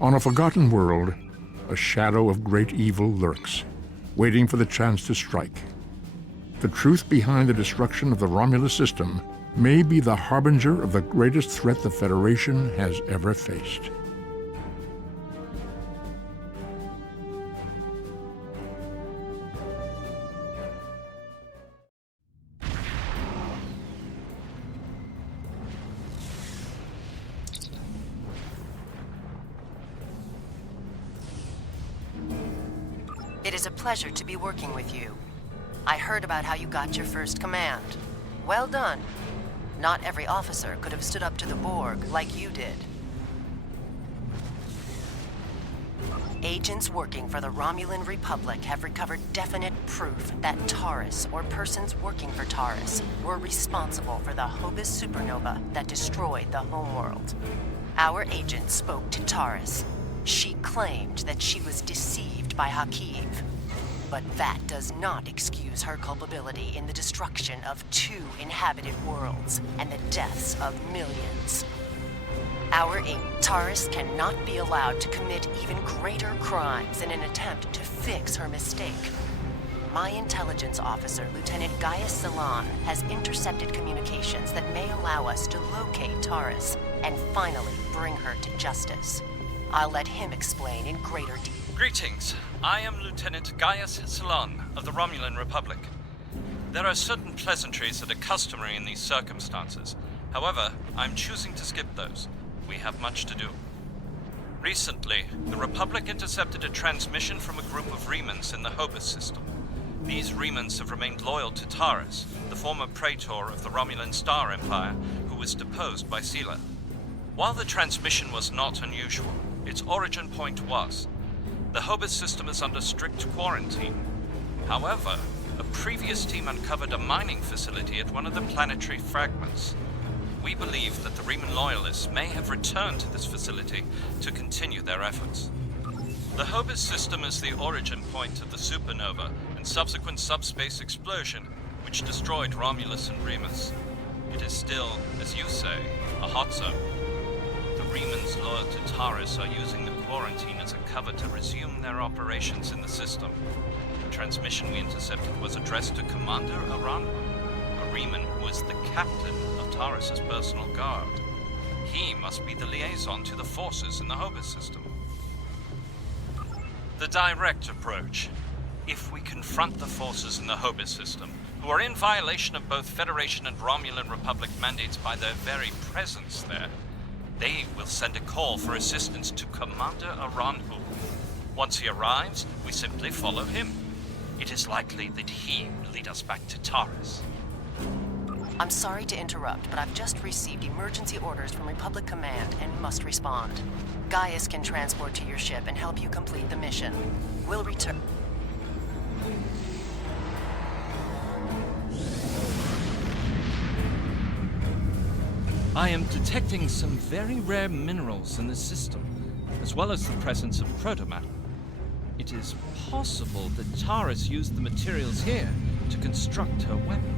On a forgotten world, a shadow of great evil lurks, waiting for the chance to strike. The truth behind the destruction of the Romulus system may be the harbinger of the greatest threat the Federation has ever faced. It is a pleasure to be working with you. I heard about how you got your first command. Well done. Not every officer could have stood up to the Borg like you did. Agents working for the Romulan Republic have recovered definite proof that Tarus, or persons working for Tarus, were responsible for the Hobus supernova that destroyed the homeworld. Our agent spoke to Tarus. She claimed that she was deceived by Hakiv. But that does not excuse her culpability in the destruction of 2 inhabited worlds and the deaths of millions. Our aim, Tarus cannot be allowed to commit even greater crimes in an attempt to fix her mistake. My intelligence officer, Lieutenant Gaius Salan, has intercepted communications that may allow us to locate Tarus and finally bring her to justice. I'll let him explain in greater detail. Greetings. I am Lieutenant Gaius Salan of the Romulan Republic. There are certain pleasantries that are customary in these circumstances. However, I'm choosing to skip those. We have much to do. Recently, the Republic intercepted a transmission from a group of Remans in the Hobus system. These Remans have remained loyal to Tarus, the former praetor of the Romulan Star Empire, who was deposed by Sela. While the transmission was not unusual, its origin point was. The Hobus system is under strict quarantine. However, a previous team uncovered a mining facility at one of the planetary fragments. We believe that the Reman loyalists may have returned to this facility to continue their efforts. The Hobus system is the origin point of the supernova and subsequent subspace explosion, which destroyed Romulus and Remus. It is still, as you say, a hot zone. The Remans loyal to Tarus are using the quarantine as a cover to resume their operations in the system. The transmission we intercepted was addressed to Commander Aran, a Reman who is the captain of Tarus' personal guard. He must be the liaison to the forces in the Hobus system. The direct approach. If we confront the forces in the Hobus system, who are in violation of both Federation and Romulan Republic mandates by their very presence there, they will send a call for assistance to Commander Aranhu. Once he arrives, we simply follow him. It is likely that he will lead us back to Tarus. I'm sorry to interrupt, but I've just received emergency orders from Republic Command and must respond. Gaius can transport to your ship and help you complete the mission. We'll return. I am detecting some very rare minerals in the system, as well as the presence of protomatter. It is possible that Tarus used the materials here to construct her weapon.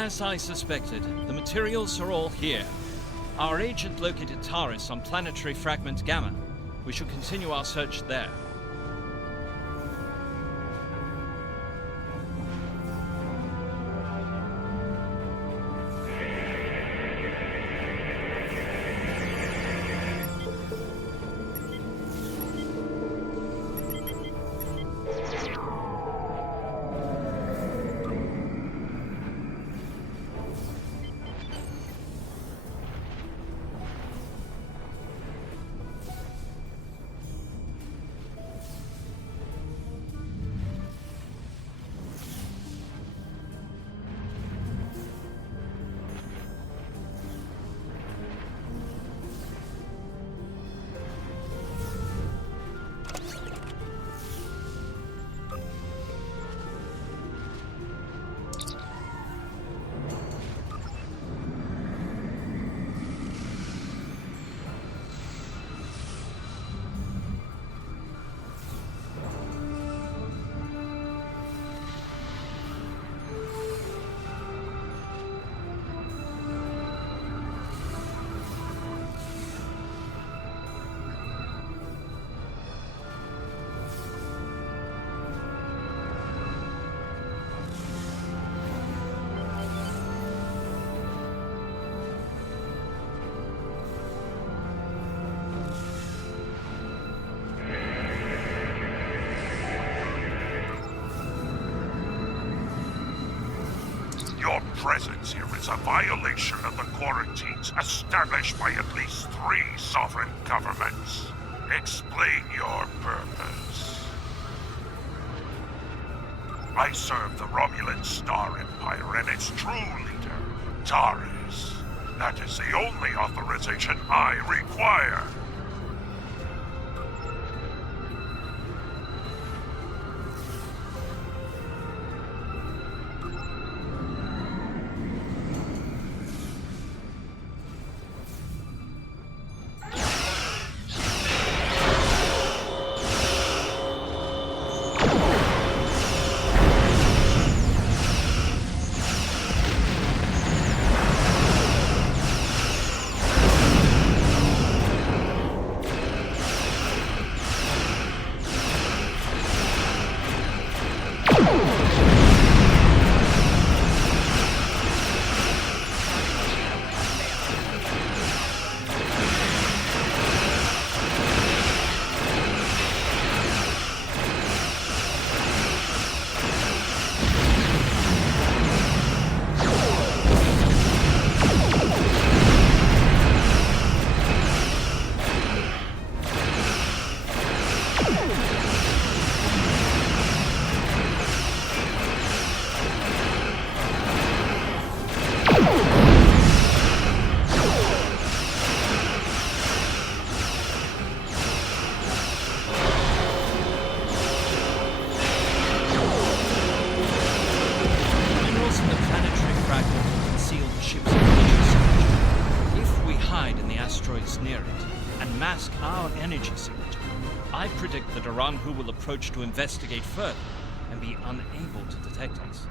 As I suspected, the materials are all here. Our agent located Tarus on planetary fragment Gamma. We should continue our search there. Your presence here is a violation of the quarantines established by at least 3 sovereign governments. Explain your purpose. I serve the Romulan Star Empire and its true leader, Tarus. That is the only authorization I require. I predict that Aranhu will approach to investigate further and be unable to detect us.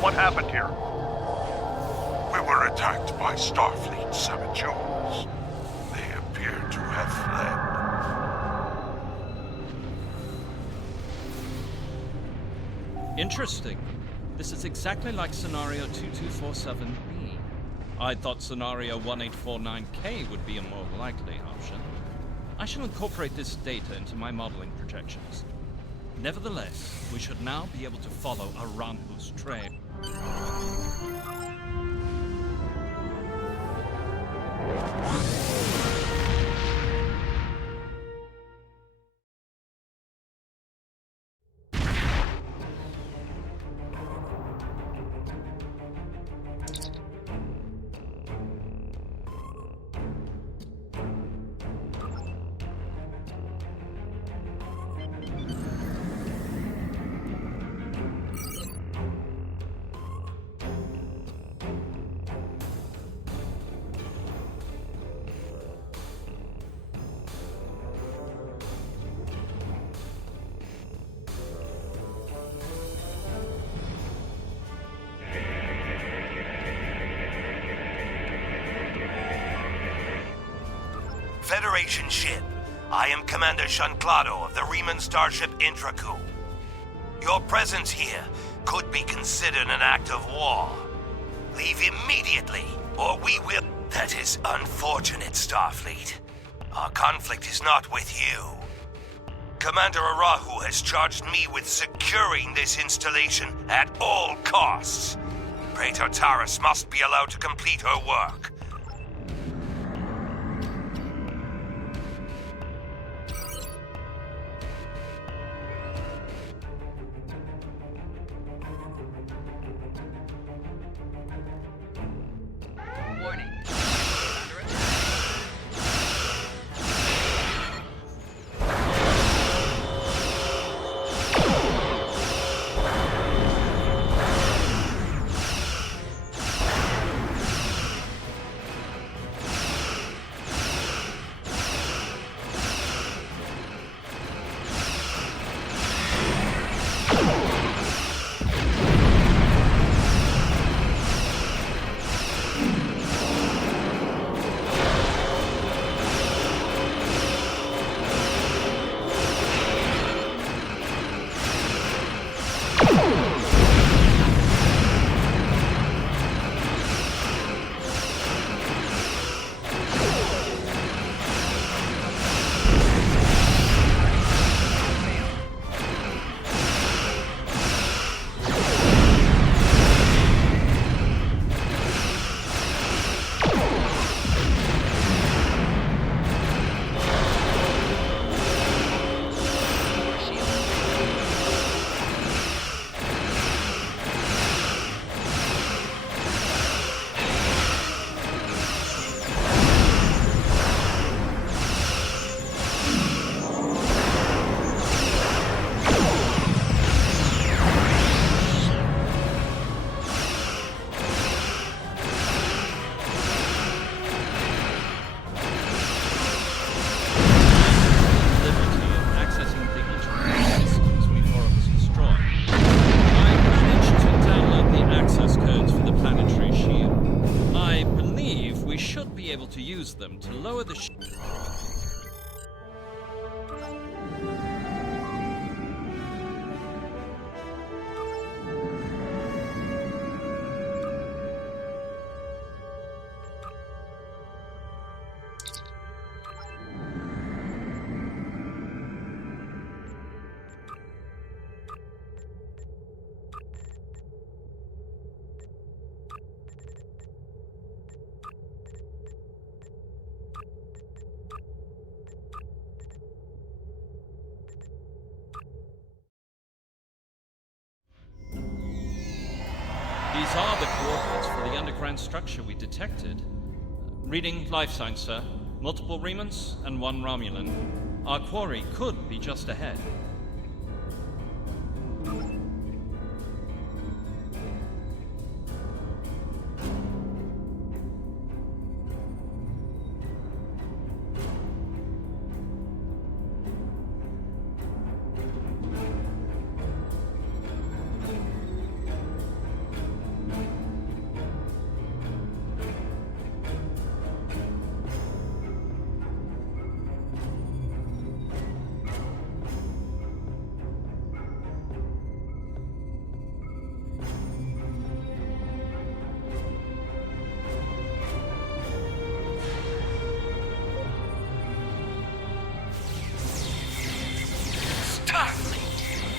What happened here? We were attacked by Starfleet saboteurs. They appear to have fled. Interesting. This is exactly like Scenario 2247B. I thought Scenario 1849K would be a more likely option. I shall incorporate this data into my modeling projections. Nevertheless, we should now be able to follow Aranhu's trail. Federation ship. I am Commander Shanclado of the Riemann starship Intraku. Your presence here could be considered an act of war. Leave immediately, or we will... That is unfortunate, Starfleet. Our conflict is not with you. Commander Arahu has charged me with securing this installation at all costs. Praetor Tarus must be allowed to complete her work. Warning. To use them to lower the These are the coordinates for the underground structure we detected. Reading life signs, sir. Multiple Riemans and one Romulan. Our quarry could be just ahead.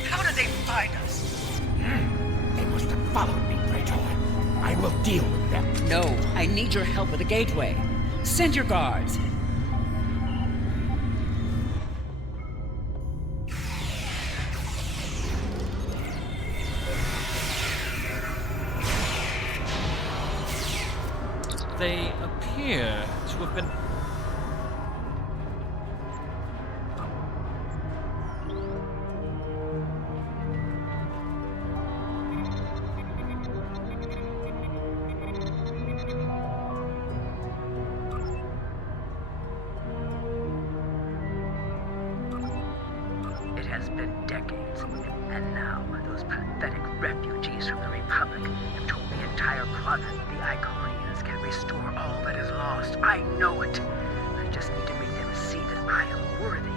How did they find us? They must have followed me, Praetor. I will deal with them. No, I need your help with the gateway. Send your guards. They appear to have been... It has been decades, and now those pathetic refugees from the Republic have told the entire quadrant the Iconians can restore all that is lost. I know it. I just need to make them see that I am worthy.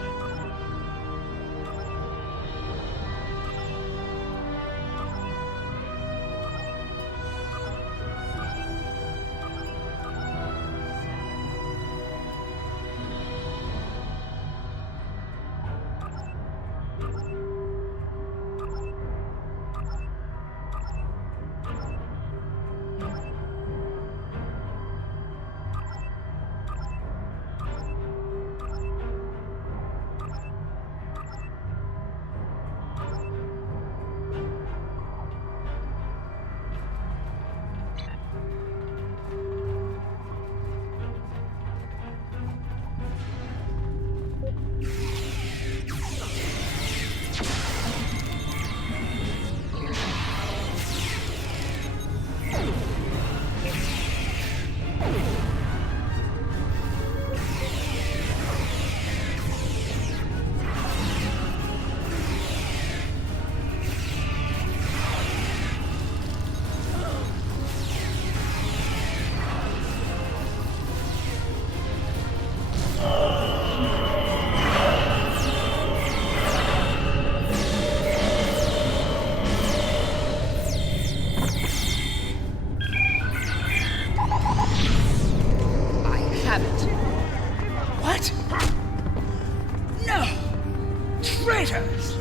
What? No! Traitors!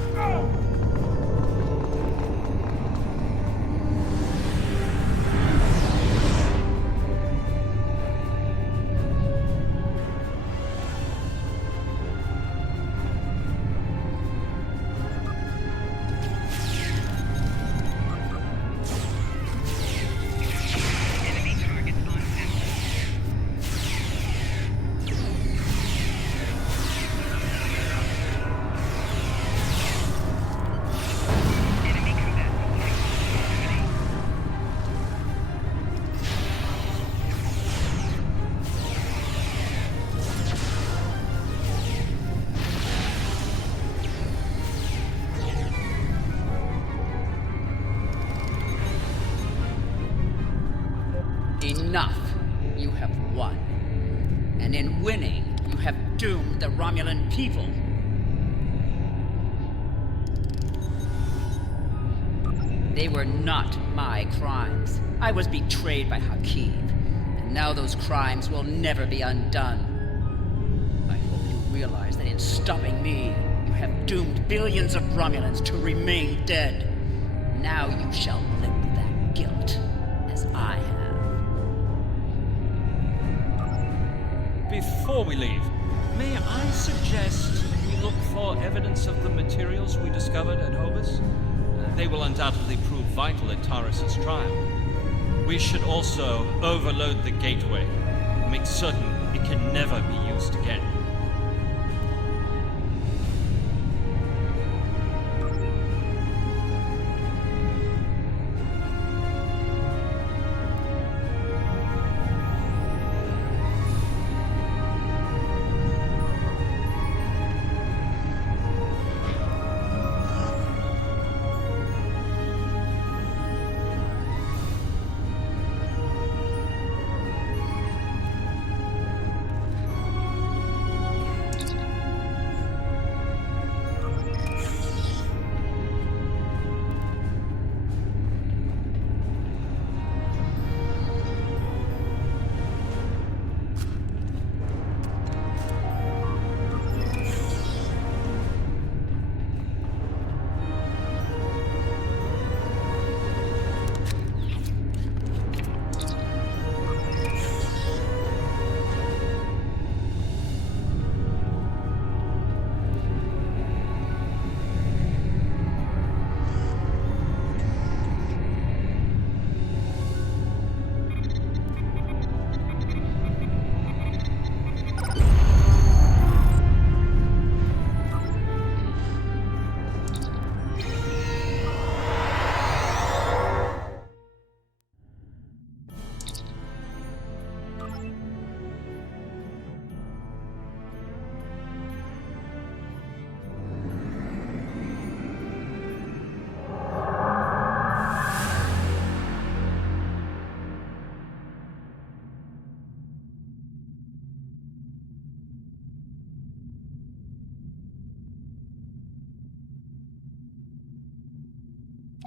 Enough. You have won. And in winning, you have doomed the Romulan people. They were not my crimes. I was betrayed by Hakim, and now those crimes will never be undone. I hope you realize that in stopping me, you have doomed billions of Romulans to remain dead. Now you shall live with that guilt, as I have. Before we leave, may I suggest we look for evidence of the materials we discovered at Hobus? They will undoubtedly prove vital in Tarus' trial. We should also overload the gateway, make certain it can never be used again.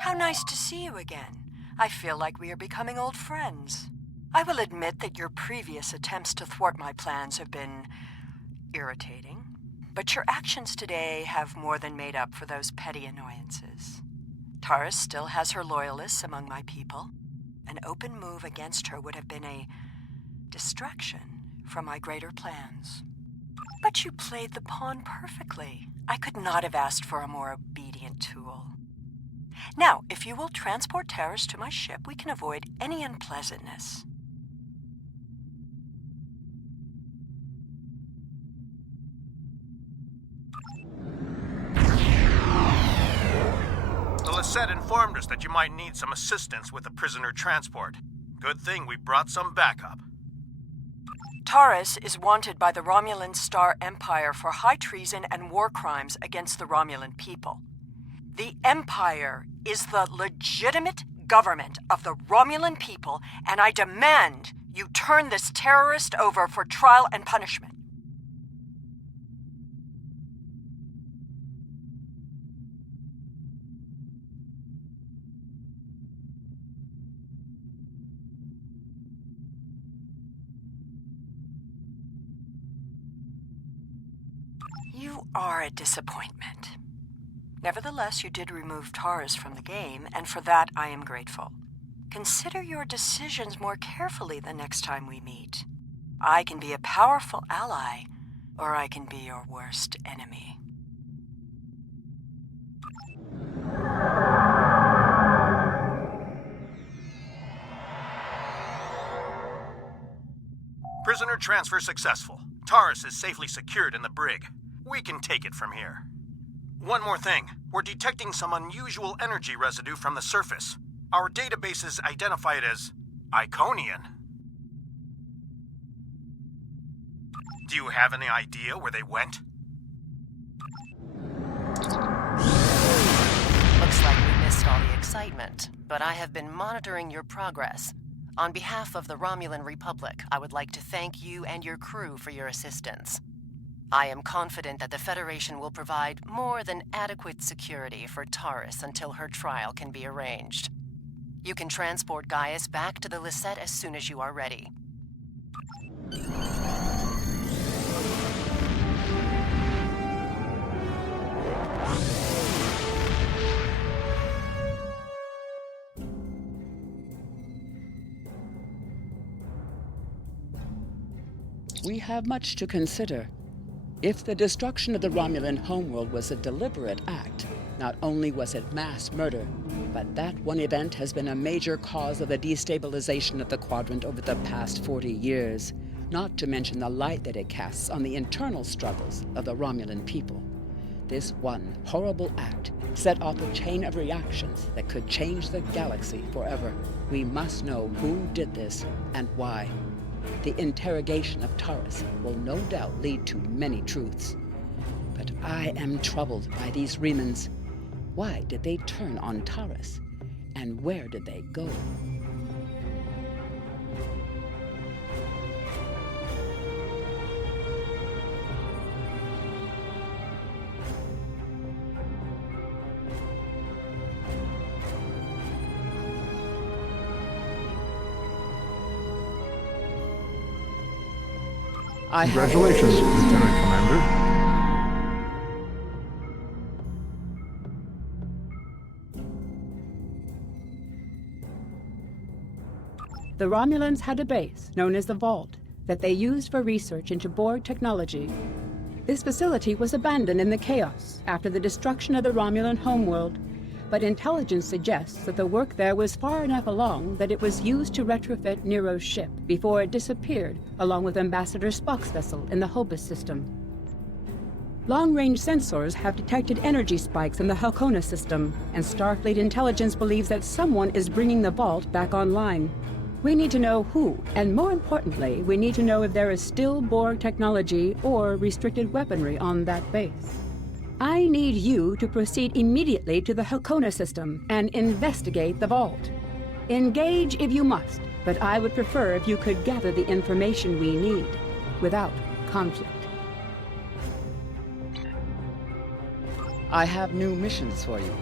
How nice to see you again. I feel like we are becoming old friends. I will admit that your previous attempts to thwart my plans have been irritating, but your actions today have more than made up for those petty annoyances. Tarus still has her loyalists among my people. An open move against her would have been a distraction from my greater plans. But you played the pawn perfectly. I could not have asked for a more obedient tool. Now, if you will transport Tarus to my ship, we can avoid any unpleasantness. The Lisette informed us that you might need some assistance with the prisoner transport. Good thing we brought some backup. Tarus is wanted by the Romulan Star Empire for high treason and war crimes against the Romulan people. The Empire is the legitimate government of the Romulan people, and I demand you turn this terrorist over for trial and punishment. You are a disappointment. Nevertheless, you did remove Tarus from the game, and for that I am grateful. Consider your decisions more carefully the next time we meet. I can be a powerful ally, or I can be your worst enemy. Prisoner transfer successful. Tarus is safely secured in the brig. We can take it from here. One more thing. We're detecting some unusual energy residue from the surface. Our databases identify it as Iconian. Do you have any idea where they went? Looks like we missed all the excitement, but I have been monitoring your progress. On behalf of the Romulan Republic, I would like to thank you and your crew for your assistance. I am confident that the Federation will provide more than adequate security for Tarus until her trial can be arranged. You can transport Gaius back to the Lisette as soon as you are ready. We have much to consider. If the destruction of the Romulan homeworld was a deliberate act, not only was it mass murder, but that one event has been a major cause of the destabilization of the Quadrant over the past 40 years, not to mention the light that it casts on the internal struggles of the Romulan people. This one horrible act set off a chain of reactions that could change the galaxy forever. We must know who did this and why. The interrogation of Tarus will no doubt lead to many truths. But I am troubled by these Remans. Why did they turn on Tarus? And where did they go? Congratulations, Lieutenant Commander. The Romulans had a base, known as the Vault, that they used for research into Borg technology. This facility was abandoned in the chaos after the destruction of the Romulan homeworld, but intelligence suggests that the work there was far enough along that it was used to retrofit Nero's ship before it disappeared along with Ambassador Spock's vessel in the Hobus system. Long-range sensors have detected energy spikes in the Halcona system, and Starfleet intelligence believes that someone is bringing the Vault back online. We need to know who, and more importantly, we need to know if there is still Borg technology or restricted weaponry on that base. I need you to proceed immediately to the Halcona system and investigate the Vault. Engage if you must, but I would prefer if you could gather the information we need without conflict. I have new missions for you.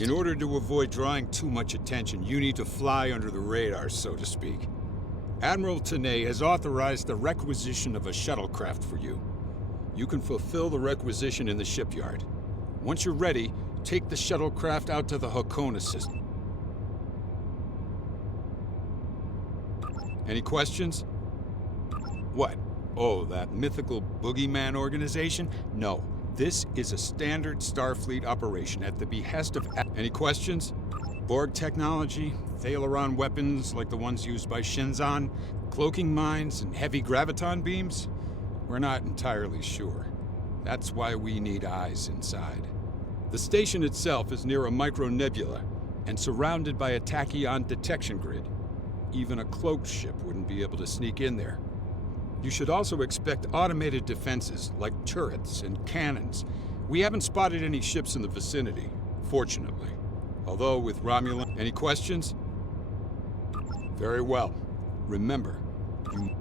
In order to avoid drawing too much attention, you need to fly under the radar, so to speak. Admiral Tanay has authorized the requisition of a shuttlecraft for you. You can fulfill the requisition in the shipyard. Once you're ready, take the shuttlecraft out to the Hakona system. Any questions? What? Oh, that mythical boogeyman organization? No. This is a standard Starfleet operation at the behest of... Any questions? Borg technology, Thalaron weapons like the ones used by Shinzon, cloaking mines, and heavy graviton beams? We're not entirely sure. That's why we need eyes inside. The station itself is near a micronebula and surrounded by a tachyon detection grid. Even a cloaked ship wouldn't be able to sneak in there. You should also expect automated defenses like turrets and cannons. We haven't spotted any ships in the vicinity, fortunately. Although with Romulan... Any questions? Very well. Remember, you...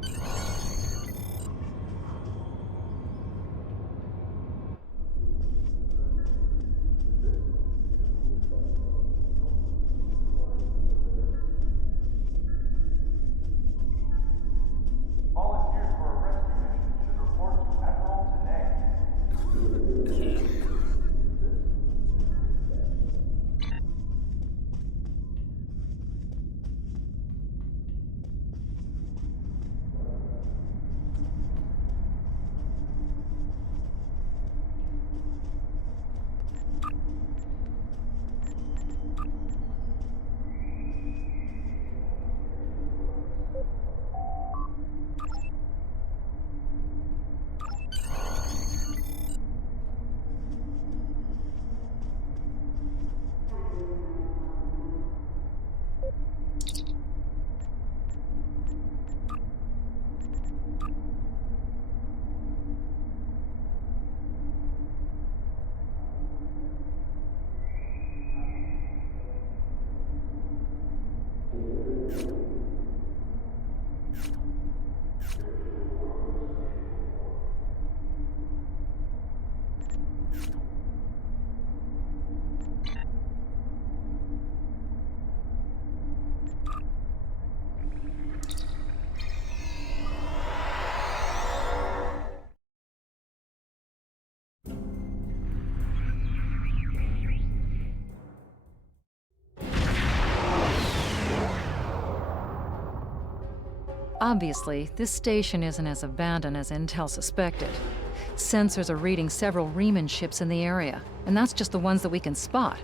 Volunteers for a rescue mission should report to Admiral Tanay. Obviously, this station isn't as abandoned as Intel suspected. Sensors are reading several Riemann ships in the area, and that's just the ones that we can spot.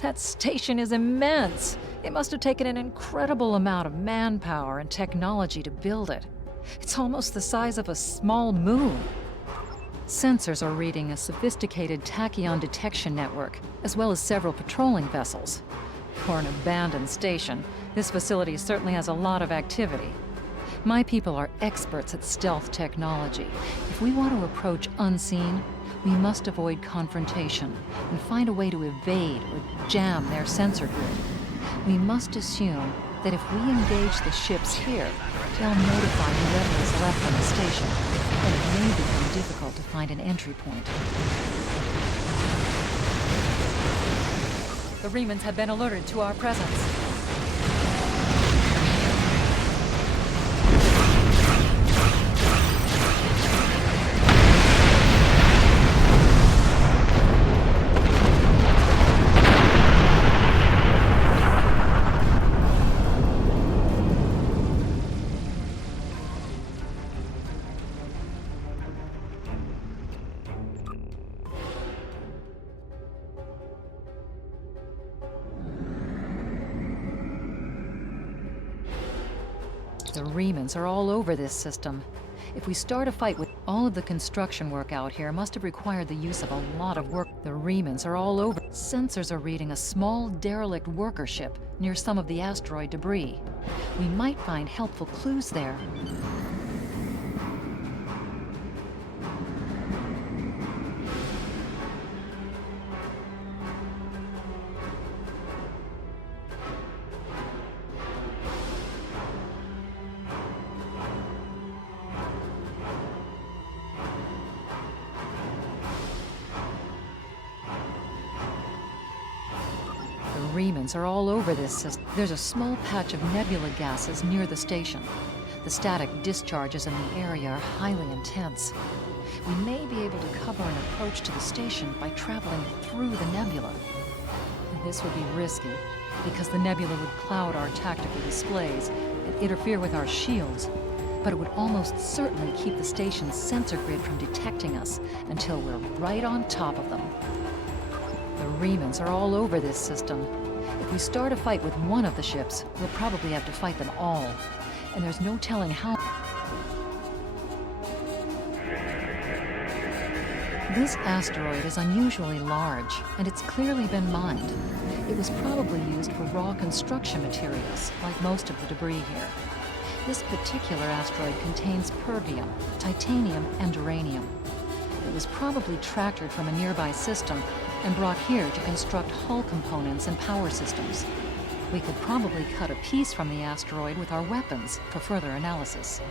That station is immense. It must have taken an incredible amount of manpower and technology to build it. It's almost the size of a small moon. Sensors are reading a sophisticated tachyon detection network, as well as several patrolling vessels. For an abandoned station, this facility certainly has a lot of activity. My people are experts at stealth technology. If we want to approach unseen, we must avoid confrontation and find a way to evade or jam their sensor grid. We must assume that if we engage the ships here, they'll notify whoever is left on the station, and it may become difficult to find an entry point. The Riemanns have been alerted to our presence. The Riemanns are all over this system. If we start a fight with all of the construction work out here must have required the use of a lot of work. The Riemanns are all over. Sensors are reading a small derelict worker ship near some of the asteroid debris. We might find helpful clues there. remnants are all over this system. There's a small patch of nebula gases near the station. The static discharges in the area are highly intense. We may be able to cover an approach to the station by traveling through the nebula. This would be risky, because the nebula would cloud our tactical displays and interfere with our shields, but it would almost certainly keep the station's sensor grid from detecting us until we're right on top of them. The remnants are all over this system. If we start a fight with one of the ships, we'll probably have to fight them all, and there's no telling how. This asteroid is unusually large, and it's clearly been mined. It was probably used for raw construction materials, like most of the debris here. This particular asteroid contains pervium, titanium, and uranium. It was probably tractored from a nearby system and brought here to construct hull components and power systems. We could probably cut a piece from the asteroid with our weapons for further analysis.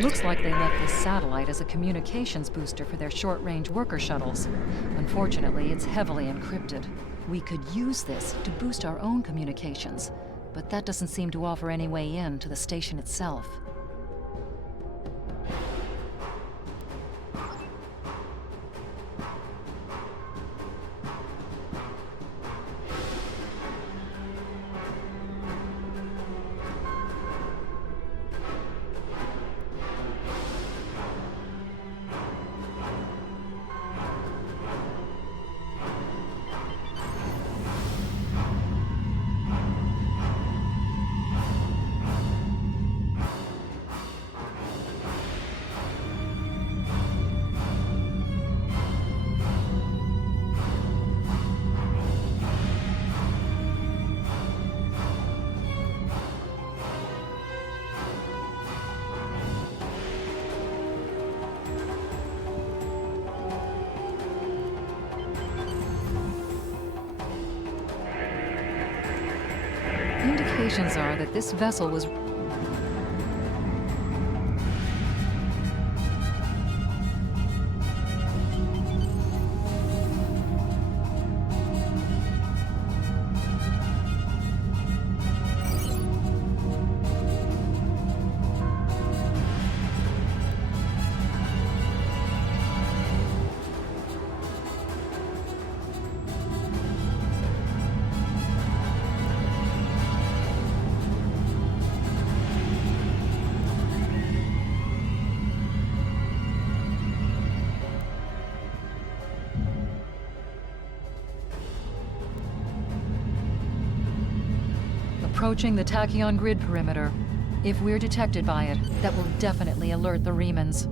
Looks like they left this satellite as a communications booster for their short-range worker shuttles. Unfortunately, it's heavily encrypted. We could use this to boost our own communications, but that doesn't seem to offer any way in to the station itself. Indications are that this vessel was approaching the tachyon grid perimeter. If we're detected by it, that will definitely alert the remnants.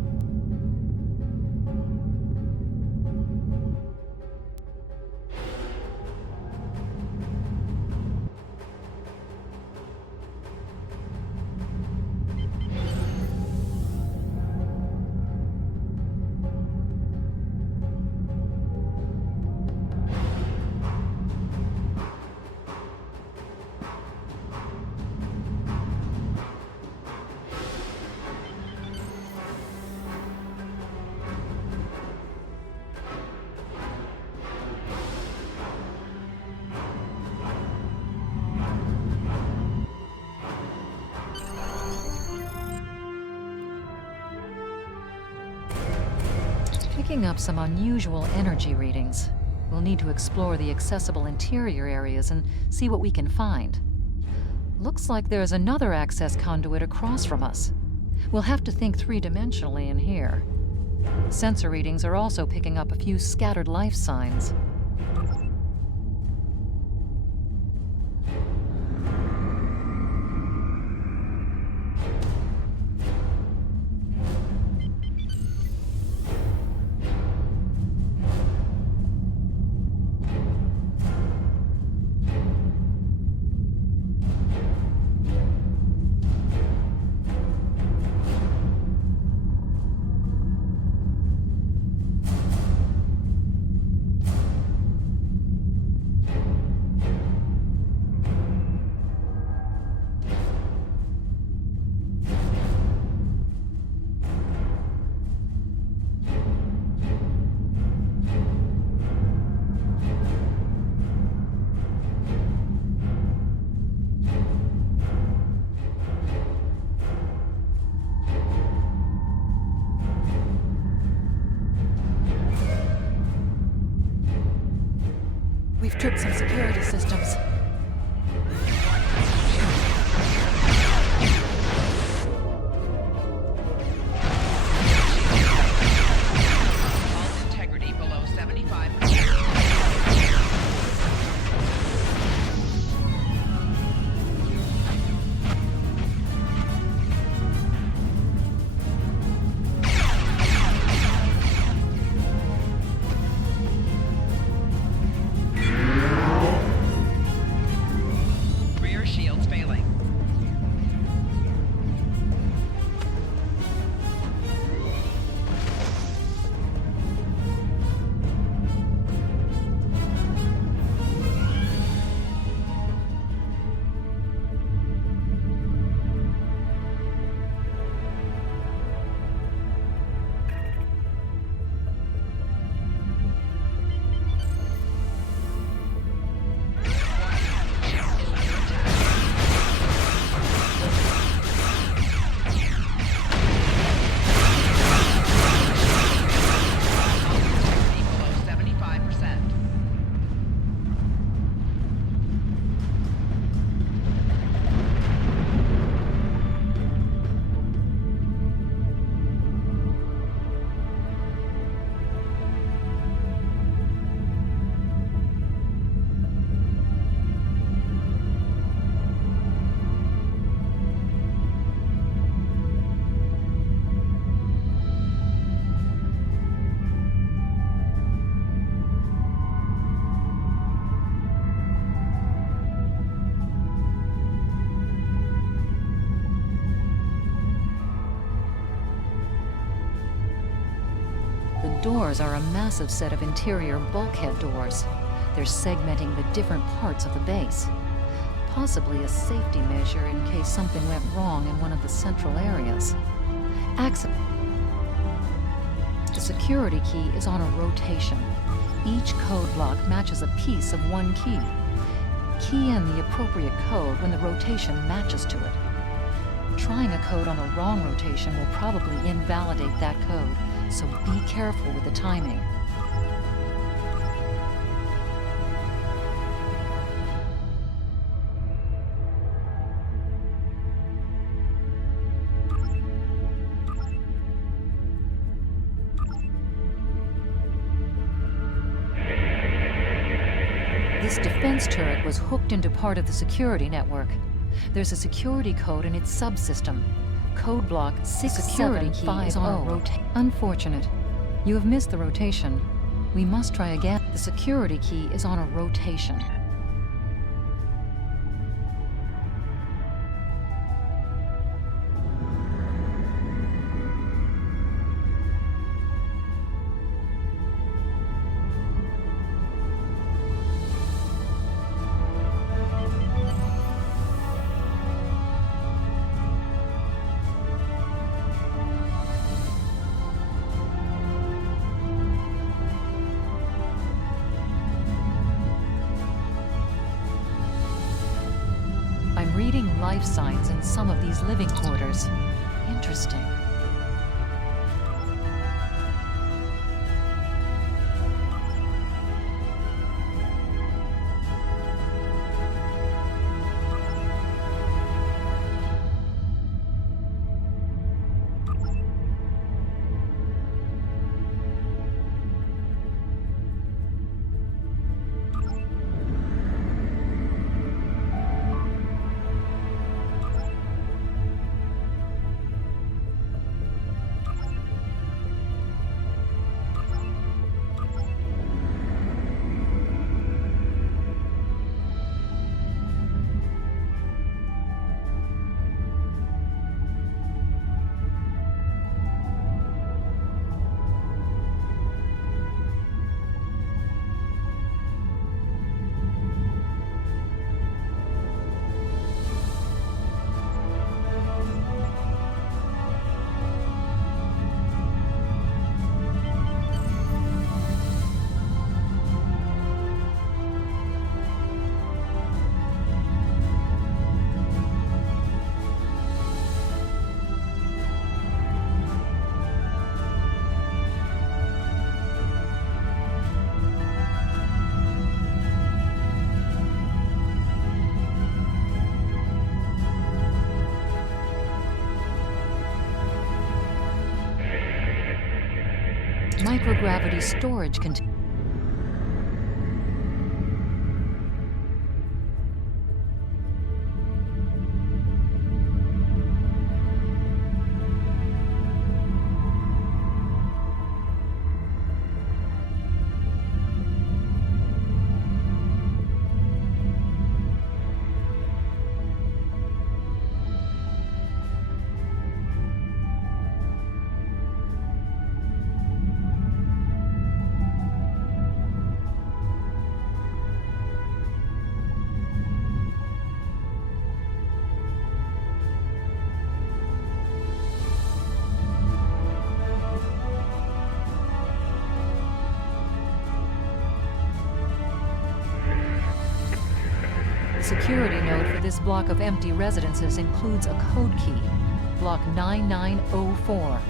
Picking up some unusual energy readings. We'll need to explore the accessible interior areas and see what we can find. Looks like there's another access conduit across from us. We'll have to think three-dimensionally in here. Sensor readings are also picking up a few scattered life signs. trip some security systems. Integrity below 75%. Rear shields failing. Integrity below 75%. The doors are a massive set of interior bulkhead doors. They're segmenting the different parts of the base. Possibly a safety measure in case something went wrong in one of the central areas. The security key is on a rotation. Each code block matches a piece of one key. Key in the appropriate code when the rotation matches to it. Trying a code on the wrong rotation will probably invalidate that code, so be careful with the timing. This defense turret was hooked into part of the security network. There's a security code in its subsystem. Code block 6750 is on a rotation. Unfortunate. You have missed the rotation. We must try again. The security key is on a rotation. I'm reading life signs in some of these living quarters. Interesting. Microgravity storage container. The security node for this block of empty residences includes a code key, block 9904.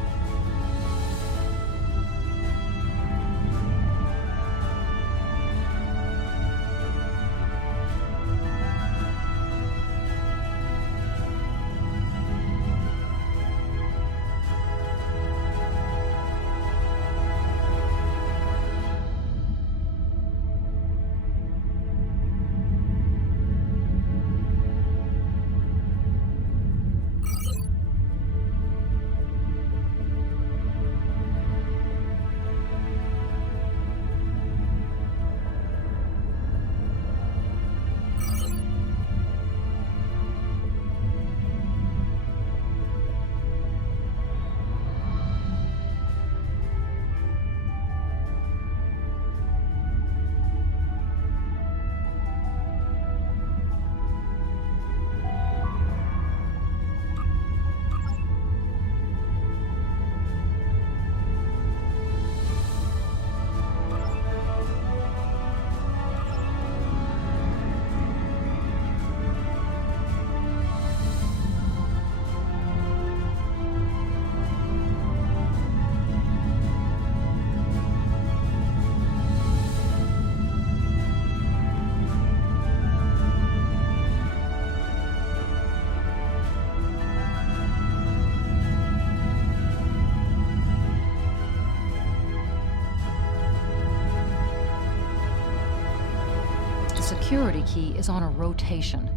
Security key is on a rotation.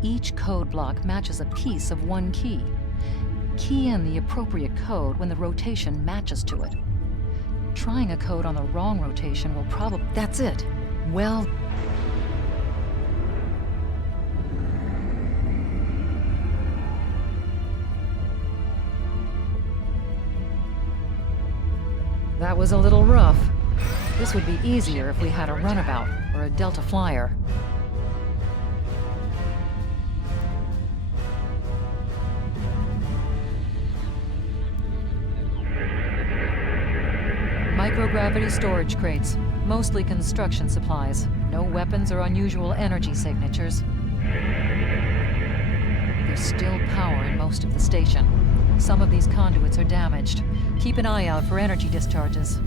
Each code block matches a piece of one key. Key in the appropriate code when the rotation matches to it. Trying a code on the wrong rotation will probably... That's it. Well... That was a little rough. This would be easier if we had a runabout or a Delta Flyer. Microgravity storage crates, mostly construction supplies. No weapons or unusual energy signatures. There's still power in most of the station. Some of these conduits are damaged. Keep an eye out for energy discharges.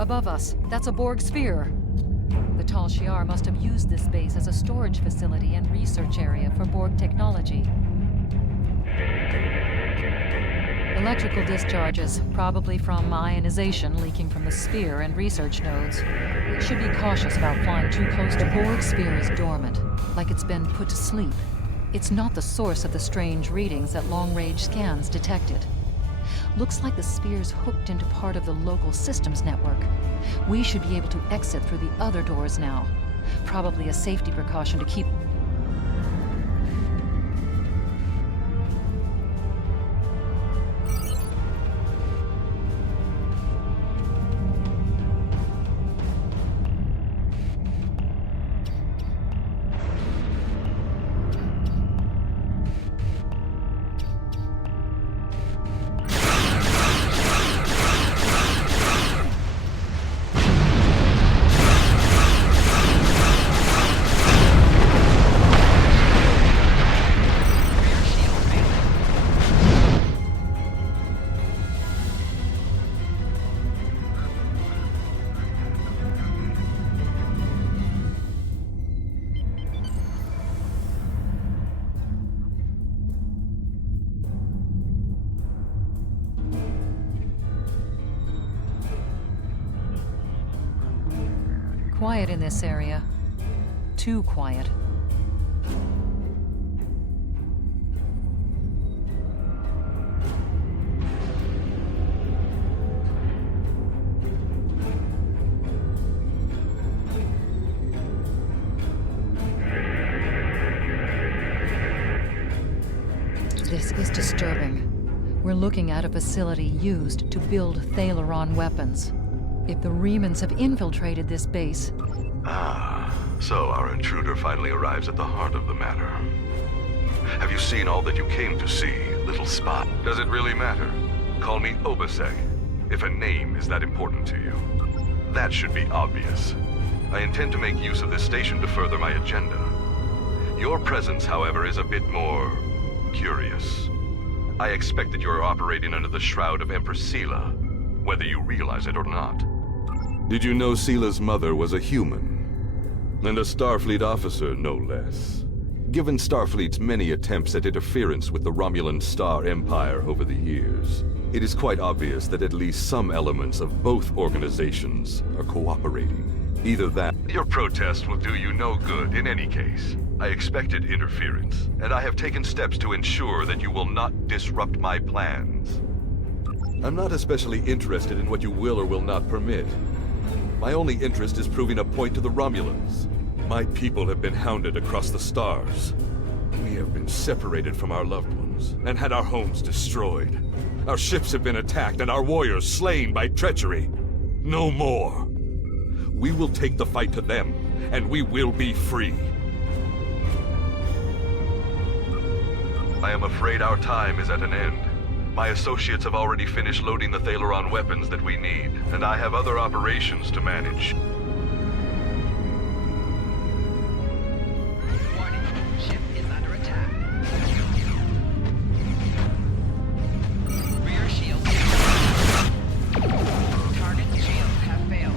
Above us, that's a Borg sphere. The Tal Shiar must have used this base as a storage facility and research area for Borg technology. Electrical discharges, probably from ionization leaking from the sphere and research nodes. We should be cautious about flying too close to the Borg sphere is dormant, like it's been put to sleep. It's not the source of the strange readings that long-range scans detected. Looks like the sphere's hooked into part of the local systems network. We should be able to exit through the other doors now. Probably a safety precaution to keep... Quiet in this area. Too quiet. This is disturbing. We're looking at a facility used to build Thalaron weapons. If the Remans have infiltrated this base... Ah, so our intruder finally arrives at the heart of the matter. Have you seen all that you came to see, little spot? Does it really matter? Call me Obasek, if a name is that important to you. That should be obvious. I intend to make use of this station to further my agenda. Your presence, however, is a bit more... curious. I expect that you are operating under the shroud of Empress Sela, whether you realize it or not. Did you know Sela's mother was a human? And a Starfleet officer, no less. Given Starfleet's many attempts at interference with the Romulan Star Empire over the years, it is quite obvious that at least some elements of both organizations are cooperating. Either that... Your protest will do you no good in any case. I expected interference, and I have taken steps to ensure that you will not disrupt my plans. I'm not especially interested in what you will or will not permit. My only interest is proving a point to the Romulans. My people have been hounded across the stars. We have been separated from our loved ones and had our homes destroyed. Our ships have been attacked and our warriors slain by treachery. No more. We will take the fight to them, and we will be free. I am afraid our time is at an end. My associates have already finished loading the Thalaron weapons that we need, and I have other operations to manage. Warning, ship is under attack. Rear shields. Target shields have failed.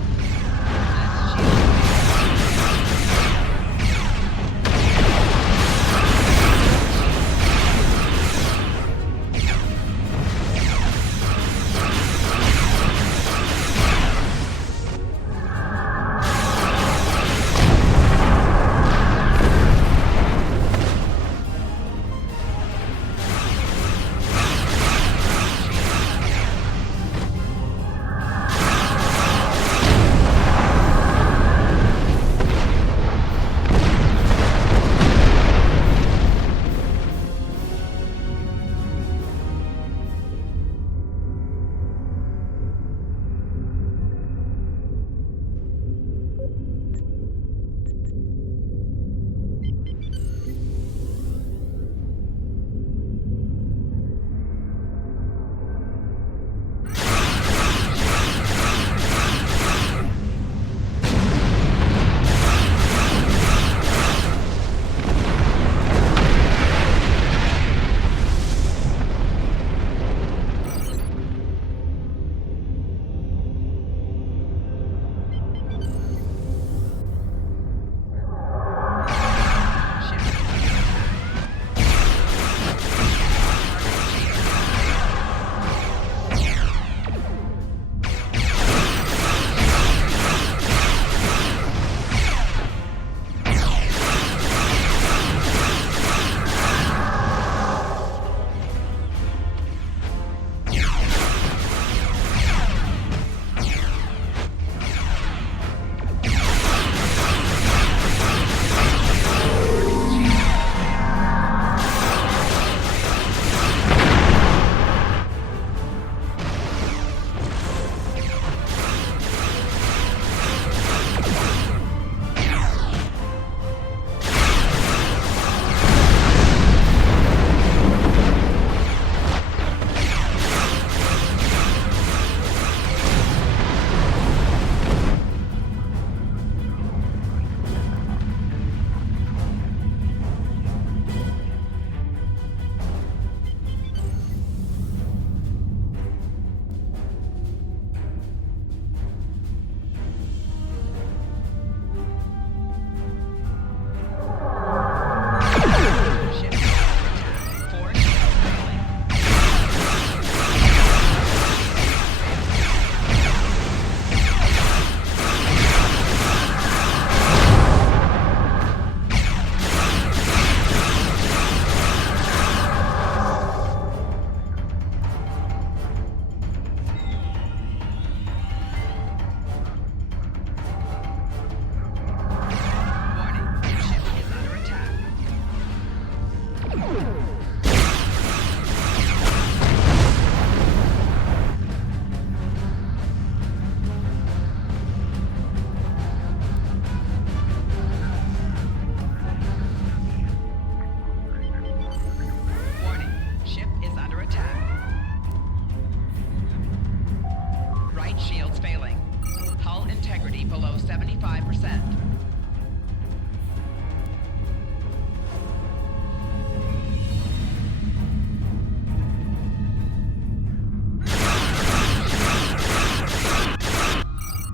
integrity below 75%.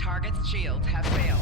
Target's shields have failed.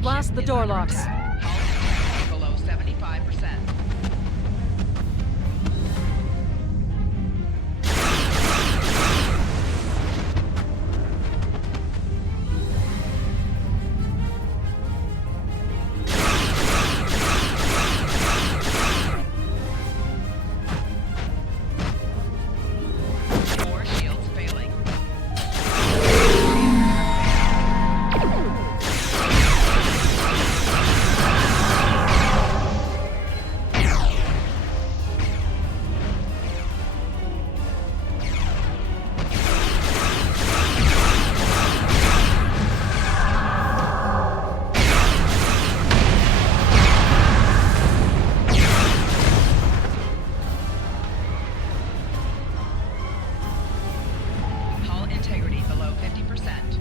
Blast the door locks. Below 75%. More shields failing. Hull integrity below 50%.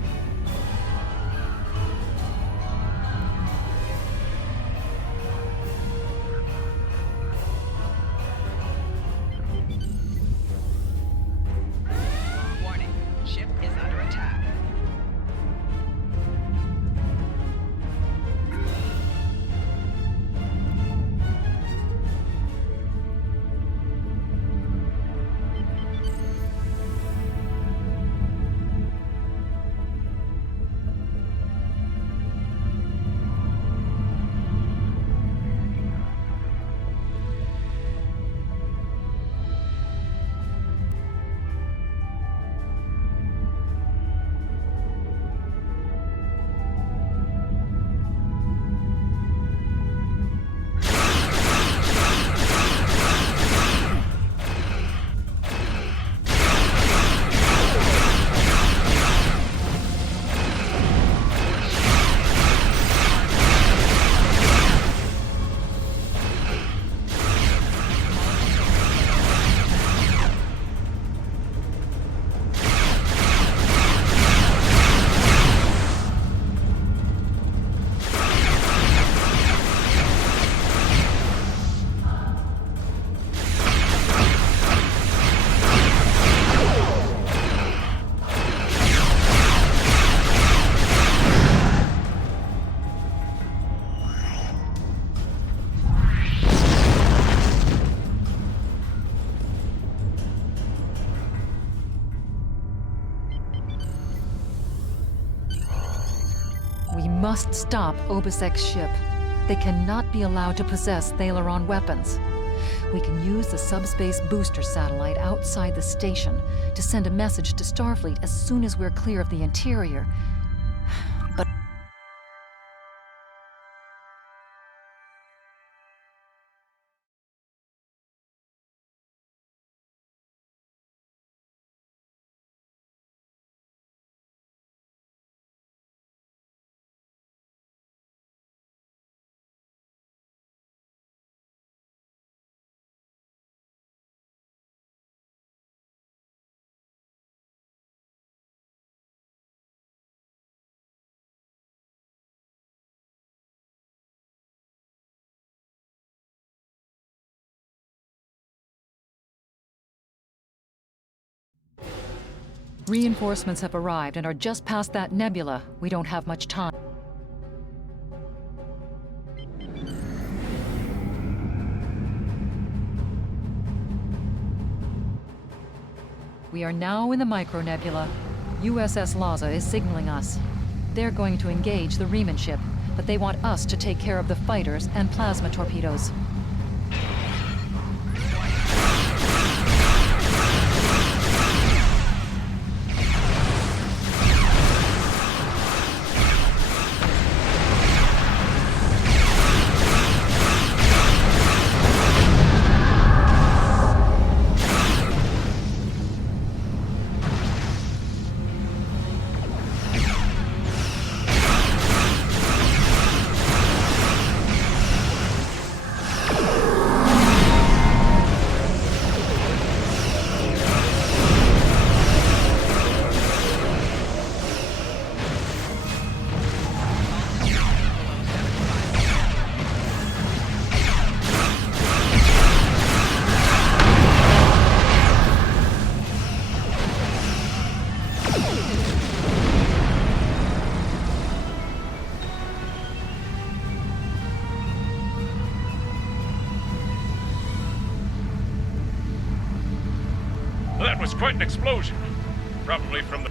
Warning, ship is under attack. We must stop Obusek's ship. They cannot be allowed to possess Thalaron weapons. We can use the subspace booster satellite outside the station to send a message to Starfleet as soon as we're clear of the interior. Reinforcements have arrived and are just past that nebula. We don't have much time. We are now in the micronebula. USS Laza is signaling us. They're going to engage the Riemann ship, but they want us to take care of the fighters and plasma torpedoes. That was quite an explosion. Probably from the...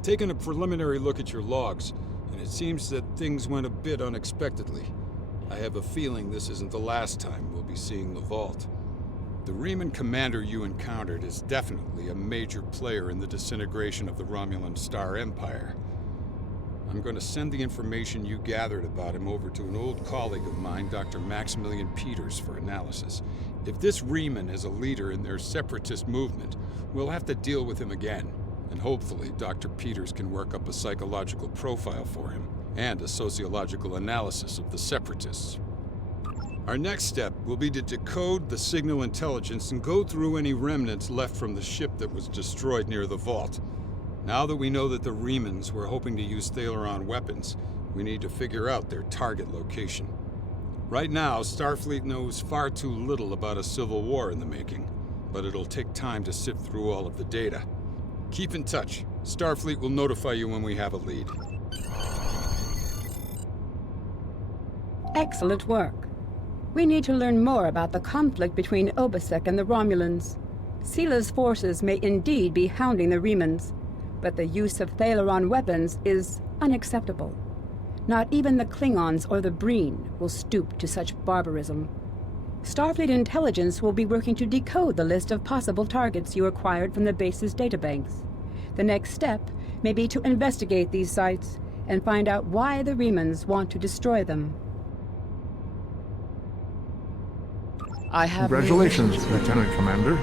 I've taken a preliminary look at your logs, and it seems that things went a bit unexpectedly. I have a feeling this isn't the last time we'll be seeing the Vault. The Riemann commander you encountered is definitely a major player in the disintegration of the Romulan Star Empire. I'm going to send the information you gathered about him over to an old colleague of mine, Dr. Maximilian Peters, for analysis. If this Riemann is a leader in their separatist movement, we'll have to deal with him again. And hopefully, Dr. Peters can work up a psychological profile for him, and a sociological analysis of the separatists. Our next step will be to decode the signal intelligence and go through any remnants left from the ship that was destroyed near the Vault. Now that we know that the Riemanns were hoping to use Thalaron weapons, we need to figure out their target location. Right now, Starfleet knows far too little about a civil war in the making, but it'll take time to sift through all of the data. Keep in touch. Starfleet will notify you when we have a lead. Excellent work. We need to learn more about the conflict between Obasek and the Romulans. Sila's forces may indeed be hounding the Riemanns, but the use of Thalaron weapons is unacceptable. Not even the Klingons or the Breen will stoop to such barbarism. Starfleet intelligence will be working to decode the list of possible targets you acquired from the base's databanks. The next step may be to investigate these sites and find out why the Riemanns want to destroy them. I have Congratulations, Lieutenant Commander.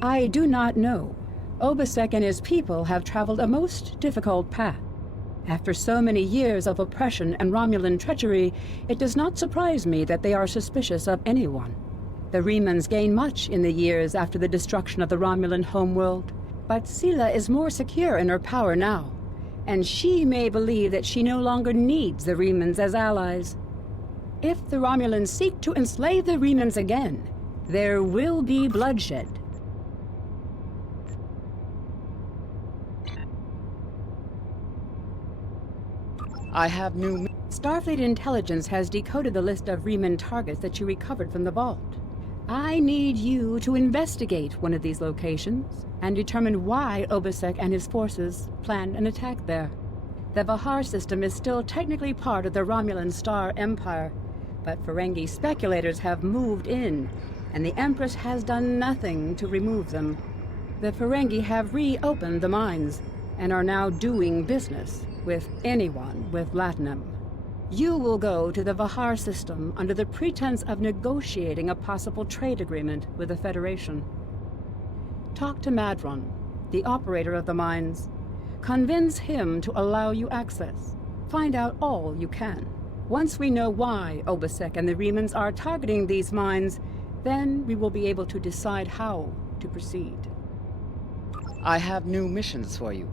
I do not know. Obasek and his people have traveled a most difficult path. After so many years of oppression and Romulan treachery, it does not surprise me that they are suspicious of anyone. The Remans gained much in the years after the destruction of the Romulan homeworld, but Sela is more secure in her power now, and she may believe that she no longer needs the Remans as allies. If the Romulans seek to enslave the Remans again, there will be bloodshed. I have new... Starfleet intelligence has decoded the list of Reman targets that you recovered from the vault. I need you to investigate one of these locations and determine why Obasek and his forces planned an attack there. The Vahar system is still technically part of the Romulan Star Empire, but Ferengi speculators have moved in, and the Empress has done nothing to remove them. The Ferengi have reopened the mines and are now doing business with anyone with Latinum. You will go to the Vahar system under the pretense of negotiating a possible trade agreement with the Federation. Talk to Madron, the operator of the mines. Convince him to allow you access. Find out all you can. Once we know why Obasek and the Remans are targeting these mines, then we will be able to decide how to proceed. I have new missions for you.